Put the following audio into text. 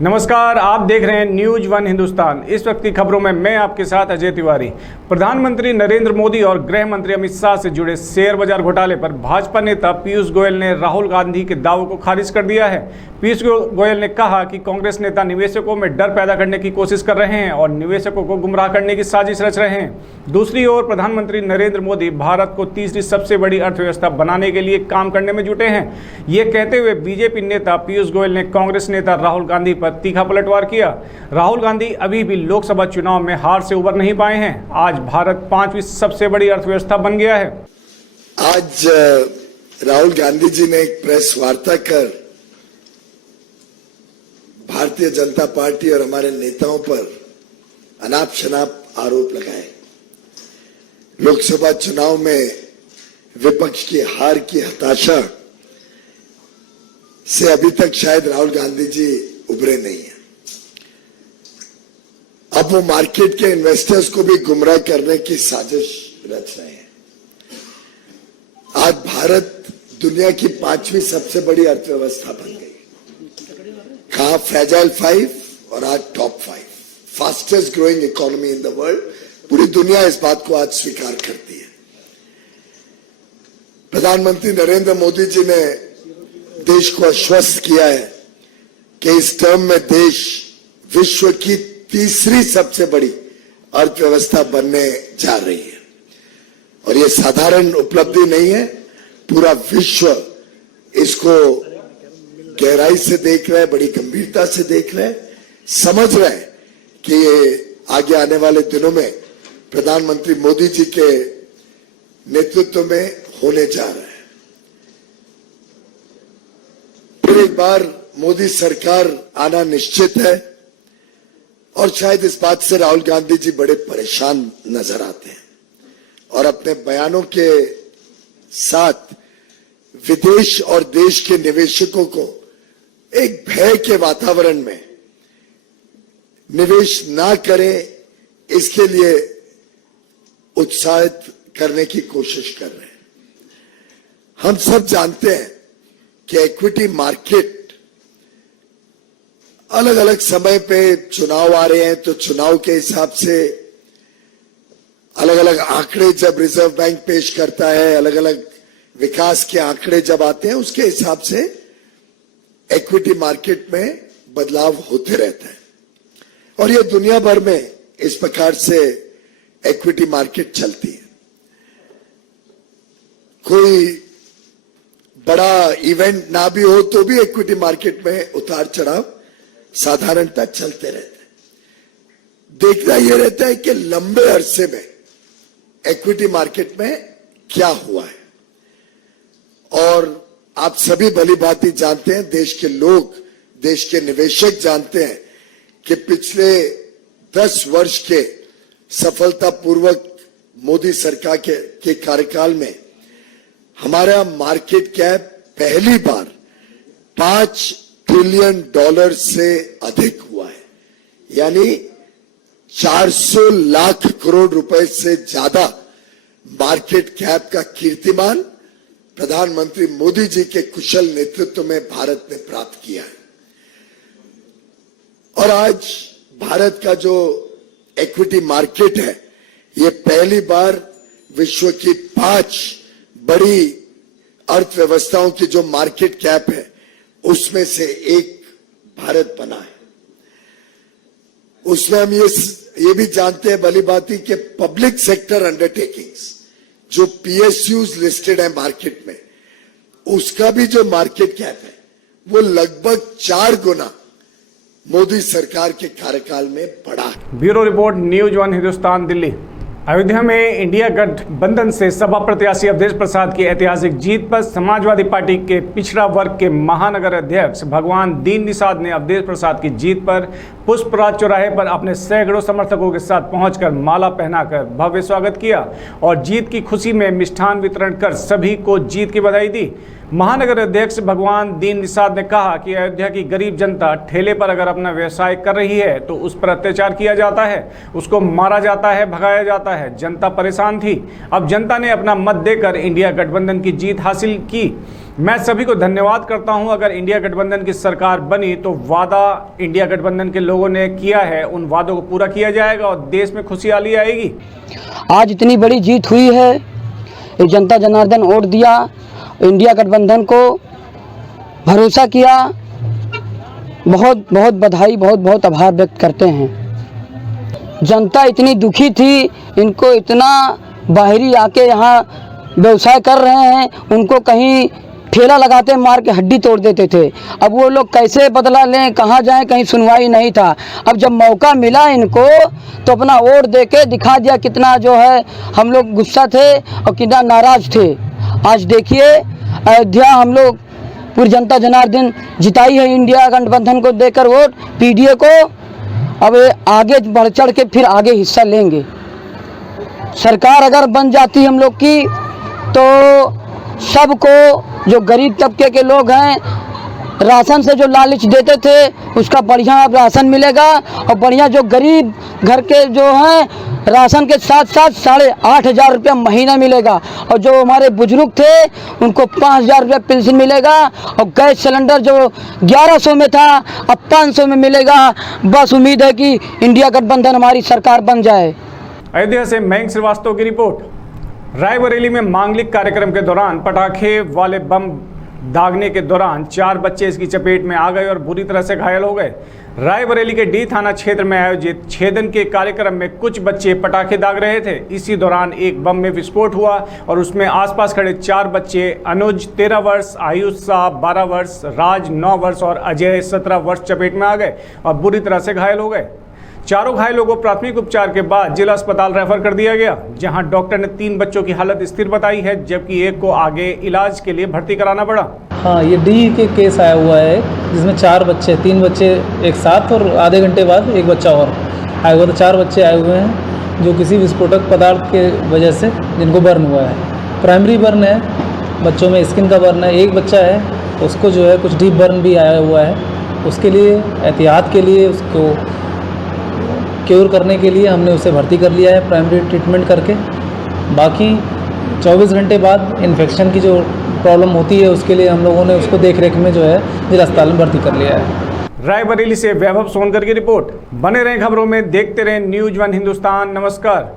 नमस्कार, आप देख रहे हैं न्यूज वन हिंदुस्तान। इस वक्त की खबरों में मैं आपके साथ अजय तिवारी। प्रधानमंत्री नरेंद्र मोदी और गृह मंत्री अमित शाह से जुड़े शेयर बाजार घोटाले पर भाजपा नेता पीयूष गोयल ने राहुल गांधी के दावों को खारिज कर दिया है। पीयूष गोयल ने कहा कि कांग्रेस नेता निवेशकों में डर पैदा करने की कोशिश कर रहे हैं और निवेशकों को गुमराह करने की साजिश रच रहे हैं। दूसरी ओर प्रधानमंत्री नरेंद्र मोदी भारत को तीसरी सबसे बड़ी अर्थव्यवस्था बनाने के लिए काम करने में जुटे हैं। ये कहते हुए बीजेपी नेता पीयूष गोयल ने कांग्रेस नेता राहुल गांधी पर तीखा पलटवार किया। राहुल गांधी अभी भी लोकसभा चुनाव में हार से उबर नहीं पाए हैं। आज भारत 5वीं सबसे बड़ी अर्थव्यवस्था बन गया है। आज राहुल गांधी जी ने एक प्रेस वार्ता कर भारतीय जनता पार्टी और हमारे नेताओं पर अनाप शनाप आरोप लगाए। लोकसभा चुनाव में विपक्ष की हार की हताशा से अभी तक शायद राहुल गांधी जी उभरे नहीं है। अब वो मार्केट के इन्वेस्टर्स को भी गुमराह करने की साजिश रच रहे हैं। आज भारत दुनिया की 5वीं सबसे बड़ी अर्थव्यवस्था बन गई। कहा फ्रेजाइल 5 और आज top 5 fastest growing economy in the world. पूरी दुनिया इस बात को आज स्वीकार करती है। प्रधानमंत्री नरेंद्र मोदी जी ने देश को आश्वस्त किया है कि इस टर्म में देश विश्व की तीसरी सबसे बड़ी अर्थव्यवस्था बनने जा रही है। और यह साधारण उपलब्धि नहीं है। पूरा विश्व इसको गहराई से देख रहा है, बड़ी गंभीरता से देख रहा है, समझ रहा है कि ये आगे आने वाले दिनों में प्रधानमंत्री मोदी जी के नेतृत्व में होने जा रहा है। फिर एक बार मोदी सरकार आना निश्चित है और शायद इस बात से राहुल गांधी जी बड़े परेशान नजर आते हैं और अपने बयानों के साथ विदेश और देश के निवेशकों को एक भय के वातावरण में निवेश ना करें, इसके लिए उत्साहित करने की कोशिश कर रहे हैं। हम सब जानते हैं कि इक्विटी मार्केट अलग अलग समय पे चुनाव आ रहे हैं तो चुनाव के हिसाब से अलग अलग आंकड़े जब रिजर्व बैंक पेश करता है, अलग अलग विकास के आंकड़े जब आते हैं, उसके हिसाब से इक्विटी मार्केट में बदलाव होते रहता है। और ये दुनिया भर में इस प्रकार से इक्विटी मार्केट चलती है। कोई बड़ा इवेंट ना भी हो तो भी इक्विटी मार्केट में उतार चढ़ाव साधारणतः चलते रहते हैं। देखना यह रहता है कि लंबे अरसे में इक्विटी मार्केट में क्या हुआ है। और आप सभी भली भांति जानते हैं, देश के लोग, देश के निवेशक जानते हैं कि पिछले 10 वर्ष के सफलतापूर्वक मोदी सरकार के कार्यकाल में हमारा मार्केट कैप पहली बार $5 ट्रिलियन से अधिक हुआ है। यानी 400 लाख करोड़ रुपए से ज्यादा मार्केट कैप का कीर्तिमान प्रधानमंत्री मोदी जी के कुशल नेतृत्व में भारत ने प्राप्त किया है। और आज भारत का जो इक्विटी मार्केट है, ये पहली बार विश्व की 5 बड़ी अर्थव्यवस्थाओं की जो मार्केट कैप है उसमें से एक भारत बना है। उसमें हम ये भी जानते हैं भली भांति कि पब्लिक सेक्टर अंडरटेकिंग्स जो PSUs लिस्टेड है मार्केट में, उसका भी जो मार्केट कैप है वो लगभग 4 गुना मोदी सरकार के कार्यकाल में बढ़ा है। Bureau report, news one Hindustan, Delhi. Ayodhya में इंडिया गठबंधन से सपा प्रत्याशी अवधेश प्रसाद की ऐतिहासिक जीत पर समाजवादी पार्टी के पिछड़ा वर्ग के महानगर अध्यक्ष भगवान दीन निषाद ने अवधेश प्रसाद की जीत पर पुष्पराज चौराहे पर अपने सैकड़ों समर्थकों के साथ पहुंचकर माला पहनाकर भव्य स्वागत किया और जीत की खुशी में मिष्ठान वितरण कर सभी को जीत की बधाई दी। महानगर अध्यक्ष भगवान दीन निषाद ने कहा कि अयोध्या की गरीब जनता ठेले पर अगर अपना व्यवसाय कर रही है तो उस पर अत्याचार किया जाता है, उसको मारा जाता है, भगाया जाता है। जनता परेशान थी, अब जनता ने अपना मत देकर इंडिया गठबंधन की जीत हासिल की। मैं सभी को धन्यवाद करता हूं। अगर इंडिया गठबंधन की सरकार बनी तो वादा इंडिया गठबंधन के लोगों ने किया है, उन वादों को पूरा किया जाएगा और देश में खुशहाली आएगी। आज इतनी बड़ी जीत हुई है, ये जनता जनार्दन वोट दिया, इंडिया गठबंधन को भरोसा किया। बहुत बहुत बधाई, बहुत बहुत आभार व्यक्त करते हैं। जनता इतनी दुखी थी, इनको इतना बाहरी आके यहाँ व्यवसाय कर रहे हैं, उनको कहीं ठेला लगाते मार के हड्डी तोड़ देते थे। अब वो लोग कैसे बदला लें, कहाँ जाएं, कहीं सुनवाई नहीं था। अब जब मौका मिला इनको तो अपना वोट दे के दिखा दिया कितना जो है हम लोग गुस्सा थे और कितना नाराज थे। आज देखिए अयोध्या हम लोग पूरी जनता जनार्दन जिताई है इंडिया गठबंधन को देकर वोट, पीडीए को। अब आगे बढ़ चढ़ के फिर आगे हिस्सा लेंगे। सरकार अगर बन जाती हम लोग की तो सबको, जो गरीब तबके के लोग हैं, राशन से जो लालच देते थे उसका बढ़िया अब राशन मिलेगा और बढ़िया जो गरीब घर के जो हैं राशन के साथ साथ 8,500 रुपया महीना मिलेगा। और जो हमारे बुजुर्ग थे उनको 5,000 रुपया पेंशन मिलेगा और गैस सिलेंडर जो 1100 में था अब 500 में मिलेगा। बस उम्मीद है कि इंडिया गठबंधन हमारी सरकार बन जाए। अयोध्या से मयंक श्रीवास्तव की रिपोर्ट। रायबरेली में मांगलिक कार्यक्रम के दौरान पटाखे वाले बम दागने के दौरान 4 बच्चे इसकी चपेट में आ गए और बुरी तरह से घायल हो गए। रायबरेली के डी थाना क्षेत्र में आयोजित छेदन के कार्यक्रम में कुछ बच्चे पटाखे दाग रहे थे। इसी दौरान एक बम में विस्फोट हुआ और उसमें आसपास खड़े 4 बच्चे अनुज 13 वर्ष, आयुष शाह 12 वर्ष, राज 9 वर्ष और अजय 17 वर्ष चपेट में आ गए और बुरी तरह से घायल हो गए। चारों घायलों को प्राथमिक उपचार के बाद जिला अस्पताल रेफर कर दिया गया, जहां डॉक्टर ने 3 बच्चों की हालत स्थिर बताई है, जबकि एक को आगे इलाज के लिए भर्ती कराना पड़ा। हाँ, ये डी के केस आया हुआ है जिसमें 4 बच्चे, 3 बच्चे एक साथ और आधे घंटे बाद एक बच्चा और आया हुआ। तो 4 बच्चे आए हुए हैं जो किसी विस्फोटक पदार्थ के वजह से जिनको बर्न हुआ है। प्राइमरी बर्न है, बच्चों में स्किन का बर्न है। एक बच्चा है उसको जो है कुछ डीप बर्न भी आया हुआ है। उसके लिए एहतियात के लिए, उसको क्योर करने के लिए हमने उसे भर्ती कर लिया है प्राइमरी ट्रीटमेंट करके। बाकी 24 घंटे बाद इन्फेक्शन की जो प्रॉब्लम होती है उसके लिए हम लोगों ने उसको देख रेख में जो है जिला अस्पताल में भर्ती कर लिया है। रायबरेली से वैभव सोनकर की रिपोर्ट। बने रहें खबरों में, देखते रहें न्यूज़ 1 हिंदुस्तान। नमस्कार।